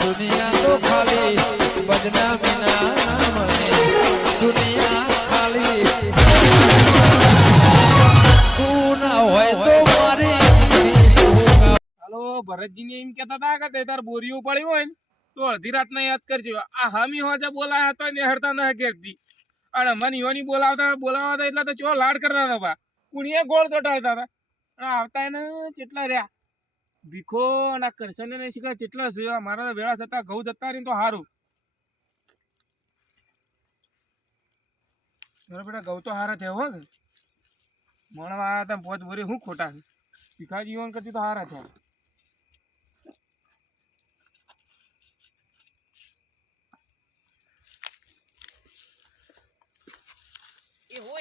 દુનિયા તો ખાલી બદનામી ના મને દુનિયા ખાલી તું ના હોય તો મારી હાલો ભરતજી એમ કેતા હતા કે તે તાર બોરીઓ પડ્યું હોય ને તો અડધી રાત ને યાદ કરજો. આ હમી હોજે બોલાયા હતા ને હરતા ન ઘેરજી અને મને યોની બોલાવતા એટલે તો ચો લાડ કરતા હતા બા કુણીએ ગોળ ચોટાડતા હતા અને આવતા એને કેટલા રહ્યા ભીખો અને કરશન ને શીખા કેટલા છે મારા વેળા થતા ઘઉં જતા રહી તો સારું બેટા ઘઉં તો હારા થયા હો મણવા આવ્યા હતા પોચ બોરી શું ખોટા ભીખાજી યોન કરતી તો હારા થયા.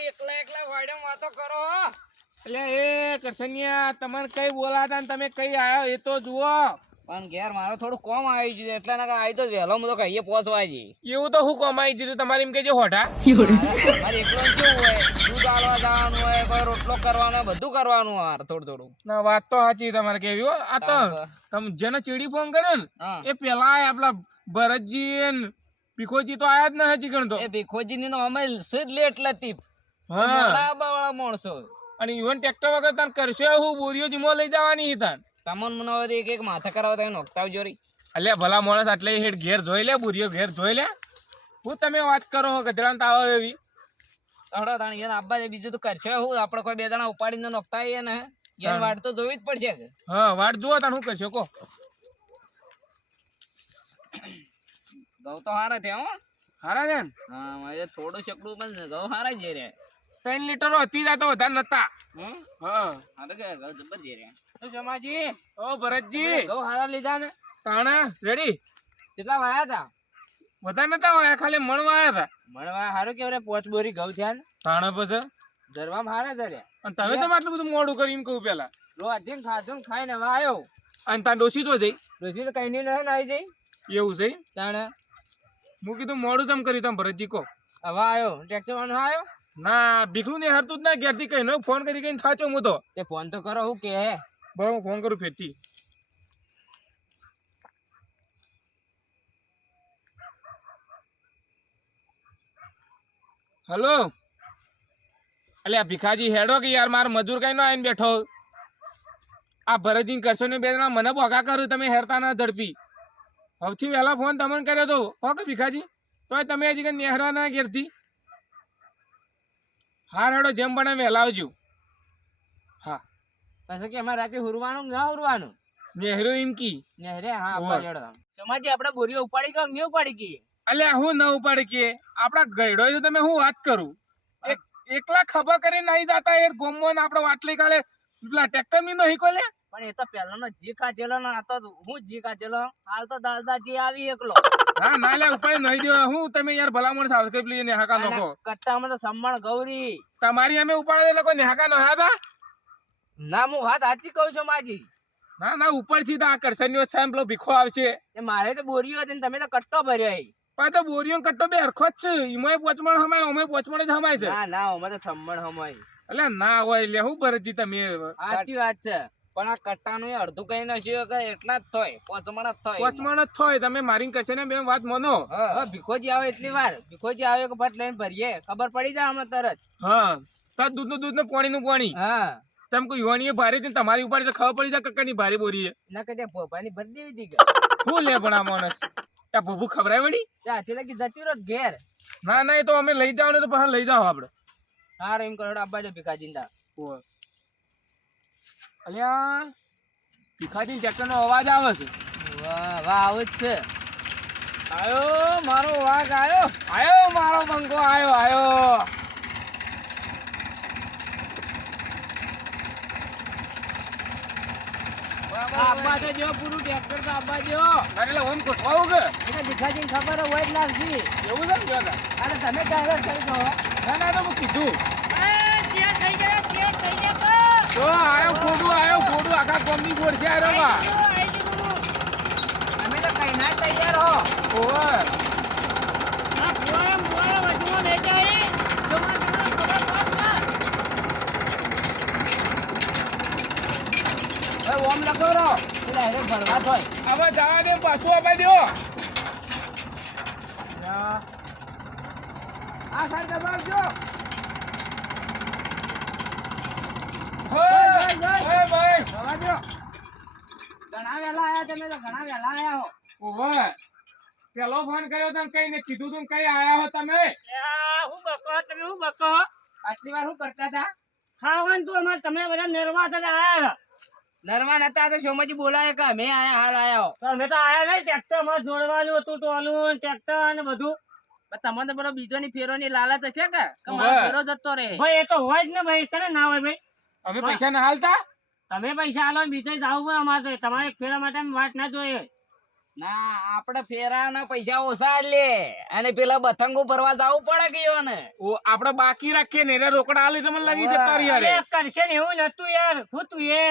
એકલા વાડે વાતો કરો એટલે એ કરસનિયા તમને કઈ બોલાતા ને તમે કઈ આયો એ તો જુઓ. પણ ઘેર મારો થોડું કોમ આવી ગયું એટલે આવી તો વહેલો હું તો કહીએ પહોંચવા જઈએ. એવું તો હું કમાઈ દીધું તમારે એમ કે હોઠા મારે એકલો કેવું હોય દૂધ આલવા જવાનું હોય કોઈ રોટલો કરવાનો બધું કરવાનું યાર થોડું ના વાત તો સાચી તમારે કેવી હો. આ તો તમે જેને ચીડી ફોન કર્યો ને એ પેલા આપલા ભરતજી ને ભીખોજી તો આયા જ ન હજી ગણતો. એ ભીખોજી ની અમે સીધ લેટ લતીફ બાવળા માણસો અને ઇવન ટ્રેક્ટર વગર તાન કરશો હું બોરીઓ જીમો લઈ જવાની તાન તમન મને એક માથા કરાવવા તમે નોખતા જોરી અલ્યા ભલા માણસ આટલે હેડ ઘેર જોઈ લે બોરીઓ ઘેર જોઈ લે હું તમે વાત કરો હો ગધરાન તાવ એવી તડો તાણ એને આબા છે બીજું તો કરશો હું આપણે કોઈ બે જણા ઉપાડીને નોખતા આવીએ ને એને વાટ તો જોવી જ પડશે. હા વાટ જુઓ તાણ હું કરશો કો ઘઉં તો હારા થયા હો હારા છે ને. હા મારે થોડું શકડું પણ ઘઉં હારા જ રહ્યા 3 લીટરો હતી જા તો વધારે નતા. હા હા તો કે ઘઉં જબર જઈ રહ્યા જમાજી ઓ ભરતજી ઘઉં હારા લીધા ને તાણા રેડી કેટલા વાયા હતા વધારે નતા વાયા ખાલી મણવા આયા હતા મળવા હારું કેવરે પોચ બોરી ઘઉં થયા ને તાણા પછી ધરવામાં હારા ધર્યા અને તમે તો આટલું બધું મોડું કરી એમ કહું પેલા લો અધીન ખાધું ખાઈને હવે આવ્યો અને તાર ડોસી તો જઈ ડોસી તો કઈ નહીં આવી જઈ એવું છે તાણે હું કીધું મોડું જમ કરી તમે ભરતજી કહો હવે આવ્યો ટ્રેક્ટર વાળો આવ્યો ના ભીખલું ને હરતું જ ના ઘેરથી કઈ નો ફોન કરી કઈ થાચો હું તો તે ફોન તો કરો હું કે બરાબર હું ફોન કરું ફેરથી. હલો અલ્યા ભીખાજી હેડો કે યાર મારો મજૂર કઈ નો આવીને બેઠો આ ભરતજી કરશો ને બે જણા મને બોગા કરું તમે હેરતા ના ઝડપી સૌથી વહેલા ફોન તમને કર્યો તો હો કે ભીખાજી તોય તમે હજી કઈ નેહરા ના ઘેરથી હા હેડો જેમ બને વહેલા આવજો. હા પછી કે અમારે રાતે હુરવાનું ના હુરવાનું નેહરો એમ કી નેહરે હા આપડે સમાજી આપણે બોરીઓ ઉપાડી ગયો નહીં ઉપાડી ગઈ અલ્યા હું ન ઉપાડી કે આપડા ગયડો તો તમે હું વાત કરું એકલા ખબર કરી નહીં જાતા યાર ગોમો ને આપડે વાટલી કાલે પેલા ટ્રેક્ટર ની નહીં કોલે પણ એ તો પેલાનો જી કાઢેલો ને આ તો હું જી કાઢેલો હાલ તો દાદાજી આવી એકલો હા ના લે ઉપાડી નહીં દેવા હું તમે યાર ભલામણ સાવ કે પેલી નેહાકા નકો કટ્ટામાં તો સમ્મણ ગૌરી તમારી અમે ઉપાડે એટલે કોઈ નેહાકા ન હતા ના હું વાત સાચી કહું છું માજી ના ના ઉપર થી આ કરશનનો સામ પેલો ભીખો આવશે એ મારે તો બોરીઓ હતી ને તમે તો કટ્ટો ભર્યો પણ તો બોરીઓ કટ્ટો બે હરખો જ છે એમાં પોચમણ હમાય અમે પોચમણ જ હમાય છે. ના ના અમે તો સમ્મણ હમાય એટલે ના હોય એટલે હું ભરતજી તમે સાચી વાત છે પણ આ કટ્ટાનું અડધું કઈ નશ્યું કે એટલા જ થાય પોચમણ જ થાય પોચમણ જ થાય તમે મારી કશે ને બે વાત માનો ભીખોજી આવે એટલી વાર ભીખોજી આવે કે ફટ લઈને ભરીએ ખબર પડી જાય હમણાં તરત હા તો દૂધ નું પાણી હા તમે કોઈ યુવાની ભારે છે તમારી ઉપર તો ખબર પડી જાય કક્કાની ભારે બોરી ના કે ત્યાં પોપાની ભરી દેવી હતી કે શું લે પણ આ માણસ ત્યાં ભૂભુ ખબરાય વળી ત્યાંથી લગી જતી રહો ઘેર ના ના એ તો અમે લઈ જાવ ને તો પાછા લઈ જાવ આપડે હા એમ કરો આપવા જો ભીખાજી દા અલ્યા ભીખાજી ટ્રેક્ટર નો અવાજ આવે છે વાહ વાહ આવો જ છે આયો મારો વાઘ આયો મારો બંકો આયો આબા તો જો પૂરું ટ્રેક્ટર તો આબા જો એટલે ઓમ કોઠવાવું કે એટલે ભીખાજીને ખબર હોય જ લાગશે એવું છે ને અરે તમે ડ્રાઈવર થઈ ગયો ના ના તો હું કીધું તો આયો ગોડું આખા કોમની બોર છે આયો તમે તો કઈ ના તૈયાર હો ઓય ઓમ લખો રો ડાયરેક્ટ ભરવા જ હોય. હવે જવા દે પાછું અપાઈ દો. આ સાઈડ દબાવજો. ઓય ભાઈ દબાવજો. ઘણા વહેલા આયા તમે તો ઘણા વહેલા આયા હો. ઓવે પેલો ફોન કર્યો તો કઈ ને કીધું તું કઈ આયા હો તમે? હું બકો તમે હું બકો આટલી વાર શું કરતા હતા? ખાવાનું તું અમારે તમે બધા નરવા થતા આયા નરવા નતા તો સોમાજી બોલાય કે અમે આયા હાલ આયા હો. તમે તો આયા નહીં ટ્રેક્ટર માં જોડવાનું હતું ટોલું ટ્રેક્ટર અને બધું પણ તમને તો પેલો બીજો ની ફેરો ની લાલચ હશે કે મારો ઓવે. ફેરો જતો રહે. ભાઈ એ તો હોય જ ને ભાઈ તને ના હોય ભાઈ અમે પૈસા ના હાલતા? તમે પૈસા આલો ને બીજે જવું પડે અમારે તો. તમારે એક ફેરા માટે વાત ના જોઈએ. ના આપણે ફેરાના પૈસા ઓછા લે અને પેલા બથંગો ભરવા જવું પડે કે યો ને. ઓ આપણે બાકી રાખીએ ને એને રોકડા હાલી તો મને લાગી જતા રહી અરે યાર. કરશે ને એવું નતું યાર હું તું એ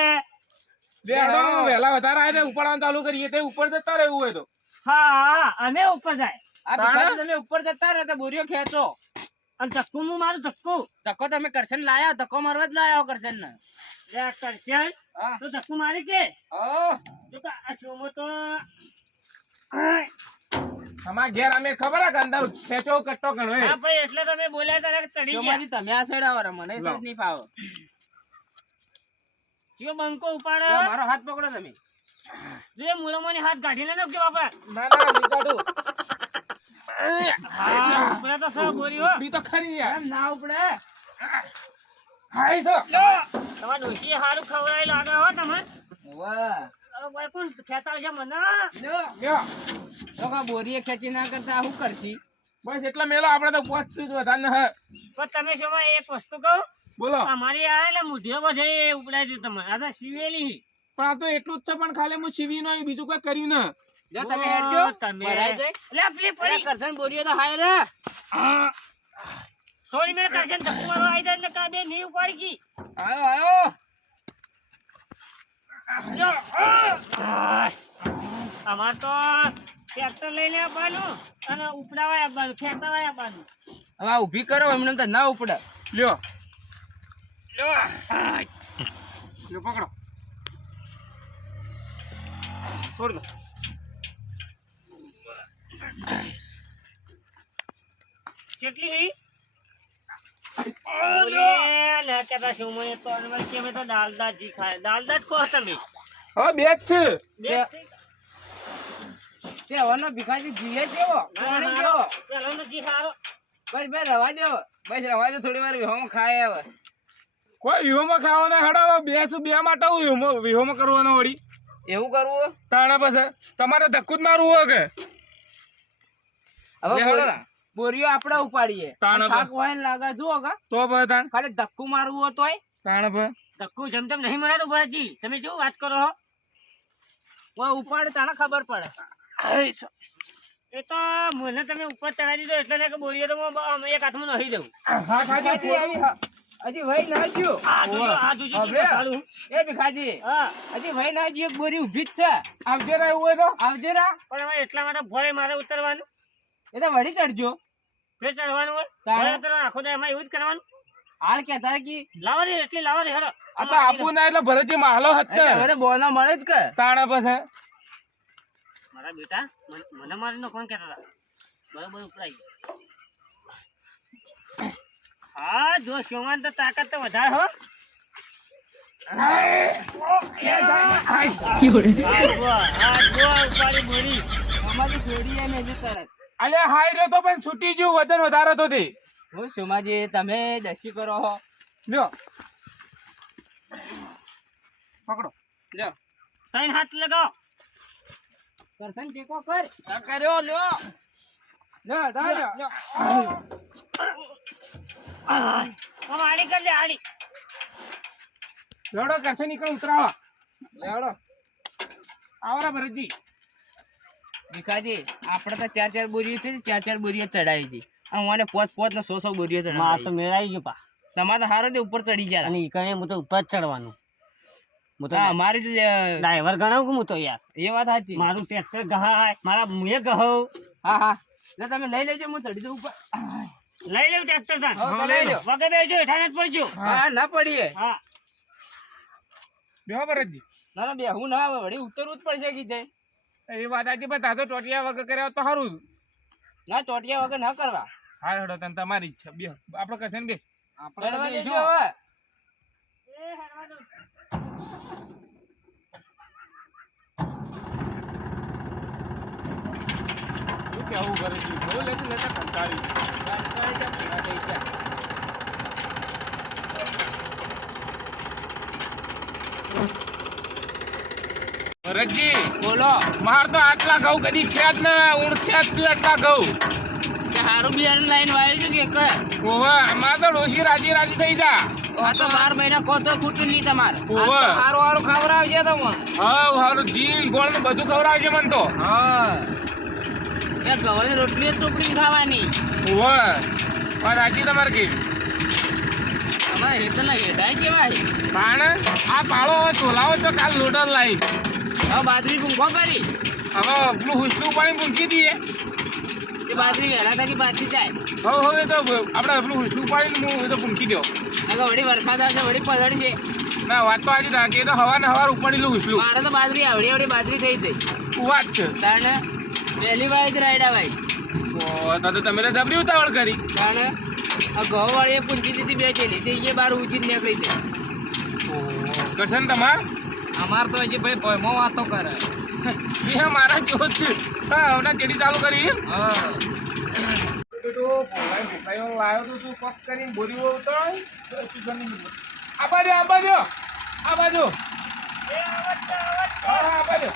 બેડો વહેલા વધારે આવે તો ઉપાડવાનું ચાલુ કરીએ તે ઉપર જતા રહેવું હોય તો. હા અમે ઉપર જાય આ ભીખાજી તમે ઉપર જતા રહો તો બોરીઓ ખેંચો. અને ધક્કુ હું મારું ધક્કુ ધક્કો તમે કરશન લાયા ધક્કો મારવા જ લાયા હો કરશન ને. કરશે હા. તો ધક્કુ મારી કે ઓ જો કે આ શોમાં તો અમારા ઘેર અમે ખબર હે કે અંદર ખેંચો કટ્ટો ઘણો હે. હા ભાઈ એટલે તમે બોલ્યા તારે ચડી ગયા સોમાજી તમે આ સાઈડ આવો રે, મને લો. સાઈડ નહીં ફાવો. કયો બંકો ઉપાડે લ્યો, મારો હાથ પકડો તમે. જે મૂળોમાંની હાથ કાઢી લે ને કે બાપા ના ના નહીં કાઢું. હા ઉપડે તો સર બોરી હો બી તો ખરી યાર. એમ ના ઉપડે. હાય છો. તમારે ડોશી હારું ખવડાવી લાગે હો તમે વાહ. અરે ભાઈ કોણ ખેતા છે મને લ્યો, લ્યો. તો કા બોરીએ ખેંચી ના કરતા શું કરશી? બસ એટલા મેલો આપણે તો પહોંચશું જ વધારે ન હે. પણ તમે શોમાં એક વસ્તુ કહું બોલો. અમારી આ એટલે મુઢીઓ બધે ઉપડાઈ દીધી તમે આ તો સિવેલી પણ આ તો એટલું જ છે પણ ખાલી હું સીવી નો બીજું કઈ કર્યું ને. જો તમે હેડજો તમે ભરાઈ જાય. એટલે પેલી અરે પડી કરશન બોરીઓ તો હાય રે. સોરી મેં કરશે ધક્કુ મારવા આવી જાય એટલે કા બે નહીં ઉપાડી ગઈ આયો આયો. અમાર તો ટ્રેક્ટર લઈને આવવાનું અને ઉપડાવા આવવાનું ખેંચાવા આવવાનું હવે આ ઊભી કરો એમને તો ના ઉપડે. લ્યો. લ્યો પકડો. છોડ દો. કેટલી હી ઓલે ના કેતા શું મને તો અનવર કે મે તો દાલદા જી ખાય દાલદા જ કહો તમે હવે બે જ છે. બે તે હવાનો ભીખાજી જીએ કેવો પાણી કેવો? ચાલો ને જી હારો બસ બસ રવા દો, બસ રવા દો, થોડી વાર વિહોમાં ખાય હવે. કોઈ વિહોમાં ખાવાના હડાવો બે માટે વિહોમાં કરવાનો વળી એવું કરવું તાણા પાસે તમારે ધક્કું જ મારવું હોય કે હવે લે હળો ને. બોરીઓ આપણે ઉપાડીએ. તાણે થાક હોય ને લાગે જુઓ કા તો ભાઈ તાણ ખાલી ધક્કું મારવું હોય તોય તાણ ભાઈ ધક્કુ જમતમ નહીં મરાતું ભાજી તમે શું વાત કરો હો કોઈ ઉપાડે તાણે ખબર પડે. એ તો મને તમે ઉપર ચડાવી દીધો એટલે ને કે બોલીએ તો હું એક હાથમાં નહીં દઉં હા ખાજો. ભીખાજી આવી હજી ભાઈ ના જ્યો. આ જોજો હવે. ચાલુ એ ભીખાજી હા હજી ભાઈ ના જ્યો, એક બોરી ઊભી જ છે. આવજે રે એવું હોય તો આવજે રા. પણ હવે એટલા માટે ભય મારે ઉતરવાનું એ તો વળી ચડજો. ફેર ચડવાનું હોય તાણે? ભય ઉતરવાનું આખો દાડો એમાં એવું જ કરવાનું હાલ કહેતા કે લાવો રે એટલી લાવો રે હેડો આ તો આપું ના એટલે ભરતજી માહલો એટલે હવે હત્તે તો બોલના મળે જ કે તાણા પાસે મારા બેટા મને મારી નો કોણ કહેતા હતા બરોબર ઉપડાઈ હા જો શોમાન તો તાકાત તો વધારે હો ઉપાડી બોરી સોમાજી છોડી એમ હજી તરત. અલ્યા હાઈ રહ્યો તો પણ છૂટી ગયું વજન વધારે તો તે હું સોમાજી તમે દસી કરો હો. લ્યો પકડો લ્યો ત્રણ હાથ લગાવો કરશન ટેકો કર. આ કર્યો લ્યો. લ્યો દા લ્યો લ્યો. આમ આડી કરજે આડી લડો કરશે નીકળ ઉતરાવા લેવડો. આવરા ભરતજી ભીખાજી આપણે તો ચાર ચાર બોરીઓ છે, ચાર બોરીઓ ચડાવી હતી. મને પોચ ને 100 બોરીઓ માં તો ચડાવી. મેળાઈ ગયો પા તમારે તો હારો તે ઉપર ચડી ગયા. અને ઈ કઈ હું તો ઉપર જ ચડવાનું હું તો હા મારી તો ડ્રાઈવર ગણાવું કે હું તો યાર એ વાત સાચી. મારું ટ્રેક્ટર ગહાય મારા મુએ ગહવ હા હા એટલે તમે લઈ લેજો, હું ચડી દઉં ઉપર. લઈ લેવું ટ્રેક્ટર સાન હા, તો લઈ લો. વગર બેજો હેઠાને જ પડજો હા ના પડીએ. હા બેહો ભરતજી ના બેહું ના આવે વળી ઉતરવું જ પડશે કીધે. એ વાત આજી પણ તાતો ટોટિયા વગર કર્યા હોત તો સારું. ના ચોટિયા વગર ના કરવા. હા હેડો તને તમારી ઈચ્છા બે આપણે કશે ને બે આપણે તો કરવા દેજો. બેસજો હવે. એ હેડવા દો. શું કેવું કરે છે બહુ લેતું લેતા કંટાળી. કંટાળી જા, પૂરા થઈ જા. ભરતજી બોલો માર તો આટલા ઘઉં કદી થયા જ ને ઉણખ્યા જ છે આટલા ઘઉં. કે હારું બિયારણ લાઈન વાવ્યું છે કે એક જ? ઓવે માર તો ડોશી રાજી રાજી થઈ જા. આ તો 12 મહિના કોતો ખૂટું નહીં તમારે. આ તો ઓવે. હારું હારું ખવડાવજે તમને. હા હારું જીન ગોળ ને બધું ખવડાવજે મન તો. હા એ ગવાની રોટલી જ ટુકડી ખાવાની. ઓવે પણ રાજી તમારે કે અમારે હેતરના હેડાય કેવાય. પાણ આ પાળો હવે ચોલાવો તો કાલ લોડર લાવી. હવે બાજરી ભૂંગો કરી. હવે પેલું હુસલું પાણી મૂકી દઈએ. એ બાજરી વહેલા તકી બાજી જાય. હવે તો આપણે પેલું હુસલું પાણી હું એ તો મૂકી દો. નકર વળી વરસાદ આવશે વળી પલળશે. ના વાત તો આજે રાખીએ તો હવા ને હવાર ઉપાડેલું હુસલું મારે તો બાજરી આવડી આવડી બાજરી થઈ ગઈ. વાત છે. તાણે પહેલી વાર જ રાયડા ભાઈ. તો તમે તો જબરી ઉતાવળ કરી. તાણે આ ઘઉં વાળી પૂંછી દીધી બે ચેલી તે એ બાર ઉચી નીકળી દે. કરશે ને તમાર અમાર તો હજી ભાઈ ભયમો વાતો કરે. એ મારા જોત છે. હા હવે કેડી ચાલુ કરી. હા લાવ્યો તો શું કોક કરીને બોરીઓ ઉતાર આ બાજુ આ બાજુ આ બાજુ હા આ બાજુ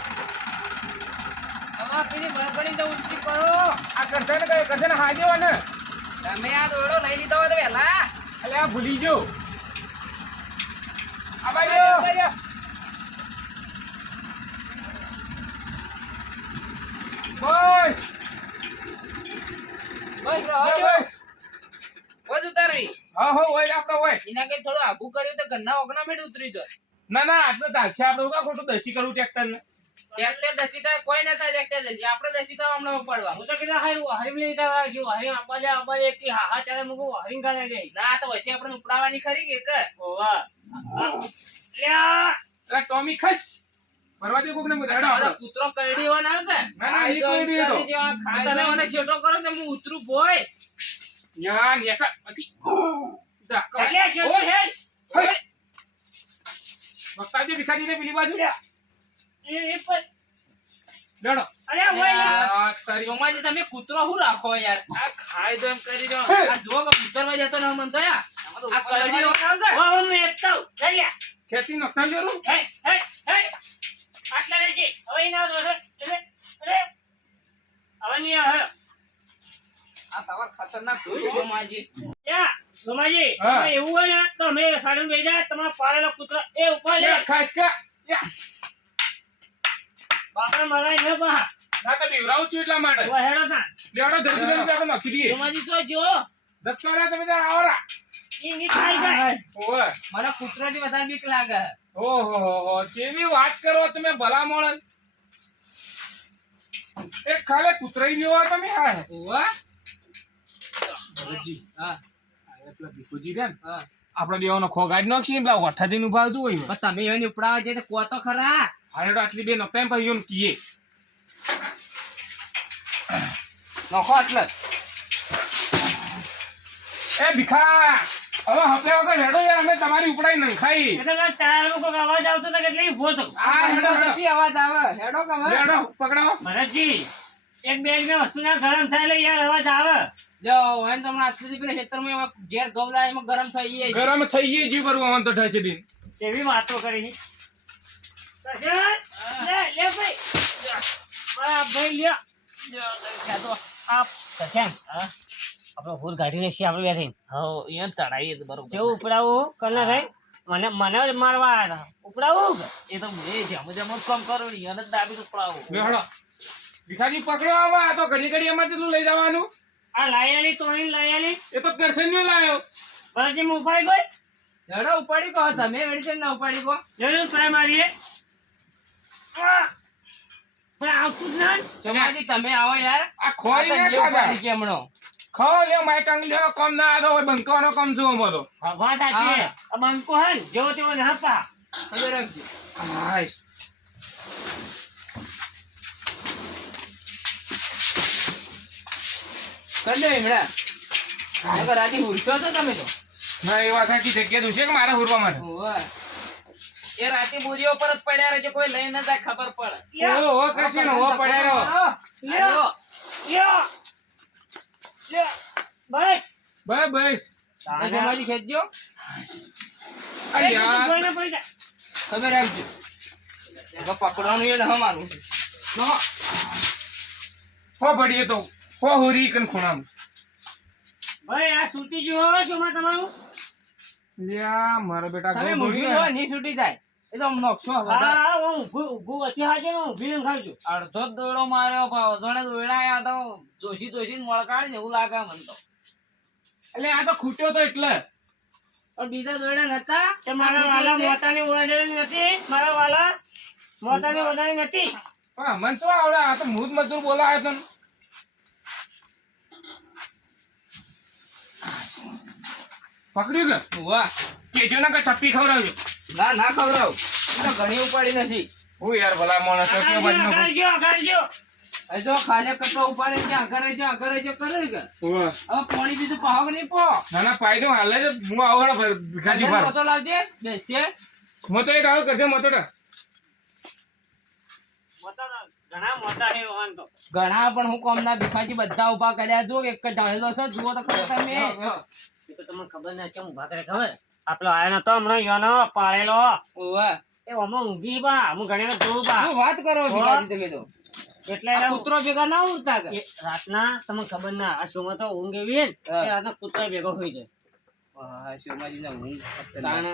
હવે પેલી બળબડી તો ઊંચી કરો. આ કરશે ને હાજે ને તમે આ દોડો લઈ લીધો હોય તો વહેલા. અલે આ ભૂલી ગયો. આ બાજુ બસ બસ રહો જો. બસ ઉતારી. હા હો હોય આપણે હોય. એના કઈ થોડું આઘું કર્યું તો ઘરના ઓગણા મેળ ઉતરી જાય. ના ના આટલું ચાલશે આપણે કા ખોટું દસી કરવું ટ્રેક્ટર ને. ટ્રેક્ટર દસી થાય કોઈ ના થાય ટ્રેક્ટર દસી. આપણે દસી થાય હમણાં પડવા. હું તો કેટલા હારું હરીમ લઈ જવા જો હરીમ આબાજે એક થી હા ચાલે મુકું હરીમ કાલે ગઈ. ના તો વચ્ચે આપણે ઉપડાવાની ખરી કે કે ઓવા લ્યા અરે ટોમી ખસ ભરવા દે કોકને મુદા બધા કૂતરો કરડી હોય ના કે ના ના ઈ કોઈ દી તો તમે મને શેટો કરો તો હું ઉતરું બોય. યા નેકા અતિ જા એટલે શું છે વક્તાજી ભિખારી ને પેલી બાજુ લ્યા એ પર લેડો અરે ઓય આ તારી સોમાજી તમે કૂતરો શું રાખો યાર. આ ખાઈ દો એમ કરી દો આ જો કે કૂતરવા જતો ન મન તો યાર. આ કરડી હોય ના કે ઓ હું એકતો લ્યા ખેતી નખતા જરૂર હે હે હે આટલા રે હવે ના દો અરે હવે ની હવે આ સવાર ખતરનાક જોઈ સોમાજી. યા સોમાજી હા. તમે એવું હોય ને તો અમે સાડું બેસી જાય તમારા પાળેલો કૂતરો એ ઉપર લે યા ખાસ કા યા બાપા મરાય ન બહા ના તો બીવરાવ છું એટલા માટે ઓ હેડો ના લેડો જલ્દી જલ્દી આપણે નખી દઈએ સોમાજી તો જો દસકારા તમે તાર આવરા ઈ ની ખાઈ જાય ઓય મને કૂતરાથી વધારે બીક લાગે. ઓહો કેવી વાત કરો તમે ભલા મોણ એક ખાલે કૂતરાઈ લેવા તમે હા ઓવા ભરતજી હા પેલા ભીખુજી રે ને હા આપણે દેવાનો ખો ગાડી નાખીએ પેલા વઠાજી નું ભાવ જોઈ પણ તમે એને ઉપડાવા જઈએ તો કો તો ખરા. હારે તો આટલી બે નફતા એમ ભાઈઓ કીએ નખો એટલે એ ભીખા હવે હપ્તે વગર હેડો યાર અમે તમારી ઉપડાઈ નહીં ખાઈ એટલે ટાયર નો કોઈ અવાજ આવતો તો એટલે ઈ ઉભો તો આ હેડો હેડો નથી અવાજ આવે. હેડો કે હવે? હેડો પકડો ભરતજી એક બેગ ને વસ્તુ ના ગરમ થાય એટલે યાર અવાજ આવે જો એને તમને આજ સુધી પેલા ખેતરમાં એવા ઘેર ઘઉં લાવે એમાં ગરમ થઈ જાય. ગરમ થઈ ગઈ જી કરવું અમન તો ઠાચી દી એવી વાતો કરી સજન લે લે ભાઈ આ ભાઈ લ્યો તો આ સજન હા આપણો ફૂલ ગાડી લેશી આપણે બેઠી હો અહીંયા ચડાઈએ તો બરોબર. જેવું ઉપડાવું કને ભાઈ મને જ મારવા આવ્યા હતા ઉપડાવું કે એ તો એ જેમ જેમ કામ કરો ને એને જ દાબી તો પડાવો. લે હેડો ભીખાજી પકડો આવા આ તો ઘડી ઘડી અમારે કેટલું લઈ જવાનું આ લાયાલી તોણી લાયાલી એ તો કરસન્યો લાયો ભરતજી હું ઉપાડી ગઈ હેડો ઉપાડી કહો તમે વેડી છે ના ઉપાડી કહો. જરૂર ટ્રાય મારીએ પણ આવતું જ ના સોમાજી તમે આવો યાર. આ ખોઈ આ તો ને જે ખાધા ઉપાડી કે હમણો. ખાઓ એ માઈક અંગલીનો કમ ના આદો હોય બંકાનો કમ છું અમારો વાત સાચી છે આ બંકો હે જેવો તેવો ને હતા હવે રાખજો. હાય કરી દો એમડા નકર રાજી હુરશો તો તમે તો ના એ વાત સાચી જગ્યા તું છે કે મારા હુરવા માટે ઓવે. એ રાતે બોરીઓ પર જ પડ્યા રહે છે કોઈ લઈ ના જાય ખબર પડે ઓ કશી નો હો પડ્યા રહો. લ્યો. લ્યો લ્યો બસ બસ એ જમાજી ખેંચજો અરે યાર કોઈને પડી જા. તમે રાખજો તો પકડવાનું એ ન મારું હો પડીએ તો હો હુરી કન ખૂણામાં ભાઈ આ સૂતી ગયું હો શું માં તમારું લ્યા મારા બેટા તમે ઘઉં મૂકી ભરી દો ગયા. ની છૂટી જાય એ તો નોખશો હા હા હું ઊભું વચ્ચે હાજે હું ઊભી રહીને ખાઉં છું. અડધો જ દોડો માર્યો ભાવ જોડે દોડાયા તો જોશી મળકાડી ને એવું લાગે મને તો એટલે આ તો ખૂટ્યો તો એટલે પણ બીજા દોડા નતા તે મારા વાલા મોતાની ઓરડેલી નથી મારા વાલા મોતાની ઓરડેલી નથી પણ મને તો આવડે આ તો મૂત મજૂર બોલાયો તને પકડ્યું કે વાહ કેજો ના કે ટપ્પી ખવડાવજો ના ના ખવડાવ એ તો ઘણી ઉપાડી નથી હું યાર ભલા માણસ તો કેવો બાજુનો કરજો કરજો એ તો ખાલી કટો ઉપાડે ક્યાં કરે છે કરે કે ઓવે. હવે પાણી બીજું પાવ નહીં પો ના ના પાઈ દઉં હાલે જ હું આવડે ભીખાજી ભર પોતો લાવજે બેસીએ હું તો એક આવું કરશે મતોડા મોતા ઘણા મોટા છે ઓન તો ઘણા પણ હું કોમના ભીખાજી બધા ઉભા કર્યા જો એક જ ઢાળેલો છે જુઓ તો ખબર તમે એ તો તમને ખબર ના કેમ ઊભા કરે ખબર આપણો આયો નતો હમણાં યોનો પાળેલો ઓવા એ હમણાં ઊંઘી બા હું ઘણી વાર જોઉં બા શું વાત કરો ભીખાજી તમે તો એટલે આ કૂતરો ભેગા ના ઉડતા કે એ રાતના તમને ખબર ના આ શોમાં તો ઊંઘ એવી ને હા. એ રાતના કૂતરા ભેગો હોય છે વાહ શોમાજી ના ઊંઘ તાણે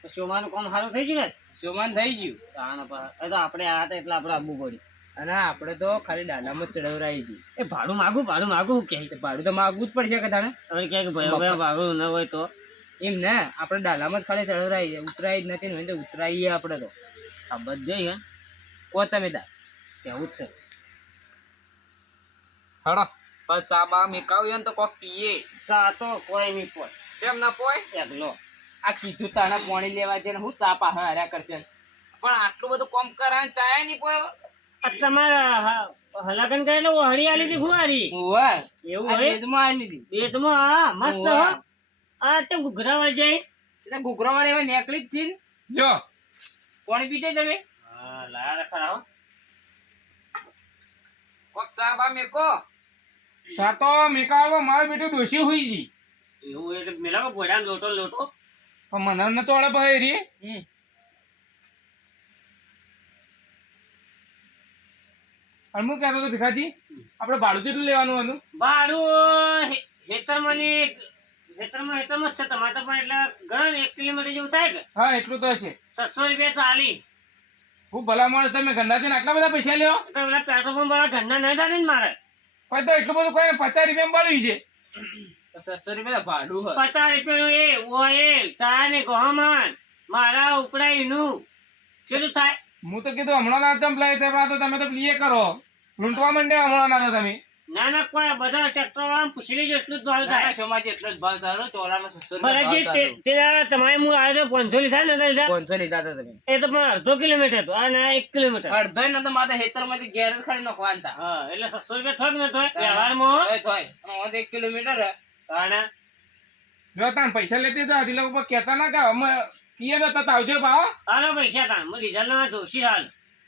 તો શોમાનું કામ સારું થઈ ગયું ને શોમાન થઈ ગયું તાણે એ તો આપણે આ હતા એટલે આપણે આવવું પડ્યું અને આપણે તો ખાલી ડાલામાં જ ચડવરાઈ ગઈ એ ભાડું માગું કે તો ભાડું તો માગવું જ પડશે કે તાણે હવે ક્યાંક ભાઈ ભાગું ન હોય તો એમ ને આપણે ડાલામાં જ ખાલી ચડવરાઈ જાય ઉતરાઈ જ નથી ને તો ઉતરાઈએ આપણે તો આ બધું હે કો તમે તા કેવું જ છે હડો પણ ચા બા મેકાવ્યો ને તો કોક પીએ ચા તો કોઈ નહીં પોય કેમ ના પોય એકલો આ કીધું તાને પાણી લેવા જઈને હું ચા પાછા હાર્યા કરશે પણ આટલું બધું કોમ કરાવે ચાય નહીં પોય આ તમારા હલાકન કરેલો હળી આલી હતી ફુવારી વાહ એવું આ હોય વેજમાં આલી દીધી બેટમાં હા મસ્ત હો વાહ. આ તે ઘુઘરાવા જાય એટલે ઘૂઘરો વાળી હવે નેકળી જ છે ને જો પાણી પીજો તમે હા લાયા ખરા હો કોક ચા બા મેકો ચા તો મેકાવો મારો બેટો ડોશી હુઈ જી એવું હોય તો મેલા બોડા લોટો પણ મને નતો આવડે ભાઈ રે હમ. અને હું કહેતો હતો ભીખાજી આપણે ભાડું કેટલું લેવાનું હતું ભાડું હેતરમાં જ છે તમારે તો પણ એટલે ઘણા ને 1 કિલોમીટર જેવું થાય કે હા એટલું તો હશે 600 રૂપિયા ચાલી હું ભલા માણસ તમે ગંદાથી આટલા બધા પૈસા લ્યો તો પેલા પેટ્રોલ પંપ વાળા ઘરના નહીં થાય ને મારે કોઈ તો એટલું બધું કોઈ 50 રૂપિયા બાળ્યું છે તો 600 રૂપિયા ભાડું હોય 50 રૂપિયાનું એ ઓઇલ તા ને ગોહમાન મારા ઉપડાઈનું કેટલું થાય હું તો કીધું હમણાં ના ચંપલાય તે પણ આ તો તમે તો પ્લીએ કરો લૂંટવા માંડ્યા હમણાં ના તો તમે ના કોઈ બધા ટ્રેક્ટર વાળા પૂછી લેજો એટલું જ ભાવ થાય શોમાંથી એટલો જ ભાવ તારો ચોરામાં 600 બરાબર તે તમારે હું આવ્યો 500 લીધા ને લીધા 500 લીધા હતા તમે એ તો પણ અડધો કિલોમીટર હતું અને 1 કિલોમીટર અડધો ન તો મારે હેતરમાંથી ઘેર જ ખાલી નખવાના હતા હા એટલે 600 રૂપિયા થોક ને તો વ્યવહારમાં તોય તોય અને 1 કિલોમીટર હે. અને જો તાન પૈસા લેતી તો આધી લોકો કહેતા ના કે અમે કીએ તો આવજો ભાવ હાલો પૈસા તાણ હું ડીઝલ ના જોશી હાલ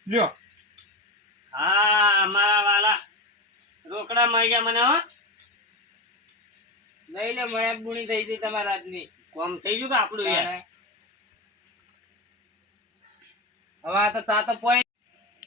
લ્યો હા મારા વાલા રોકડા મળી જાય મને હો લઈ લે મળ્યા ગુણી થઈ ગઈ તમારા હાથની કોમ થઈ ગયું કે આપણું યાર હવે આ તો ચા તો પોઈ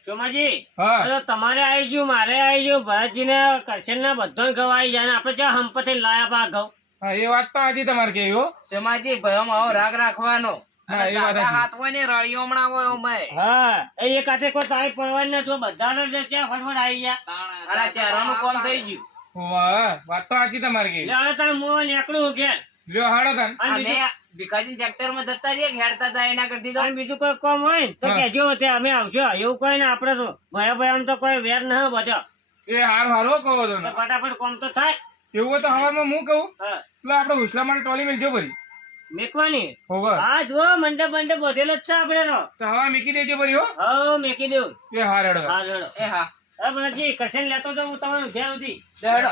સોમાજી હા હવે તમારે આવી ગયું મારે આવી ગયું ભરતજીને કરશનના બધાને ઘઉં આવી જાય ને આપણે ત્યાં હંપતે લાયા પા ઘઉં હા એ વાત તો આજે તમારે કેવી હો સમાજી ભયમાં આવો રાગ રાખવાનો હા, એ વાત સાચી. હાથ હોય ને રળીઓ હમણાં હોય ઓમાય. હા એ એકાતે કોઈ તારી પડવાની નથી બધાને જ ત્યાં ફટફટ આવી ગયા અને આ ચહેરાનું કામ થઈ ગયું વાહ વાત તો આજે તમારે કેવી એટલે હવે તારે મોં નીકળું કે લ્યો હાડો તાન અને અમે બીજું ભીખાજી ટ્રેક્ટર માં જતા રહીએ હેડતા જાય એના કરતી તો અને બીજું કોઈ કામ હોય ને તો હા. કહેજો તે અમે આવશું એવું કોઈ ને આપણે તો ભયા ભયા તો કોઈ વેર ન બધો એ હાર હારો કહો તો તો ફટાફટ કામ તો થાય એવું હોય તો હવામાં હું કહું હા એટલે આપણે હુસલા માટે ટ્રોલી મેળજો ભરી મેકવાની હોવા હા જો મંડપ મંડપ બધેલો જ છે આપણે તો તો હવા મૂકી દેજો ભરી હો હા મેકી દેવું એ હાર હેડો હા રેડો એ હા ભરતજી કરશન લેતો જાઉં હું તમારું ઘેર સુધી હેડો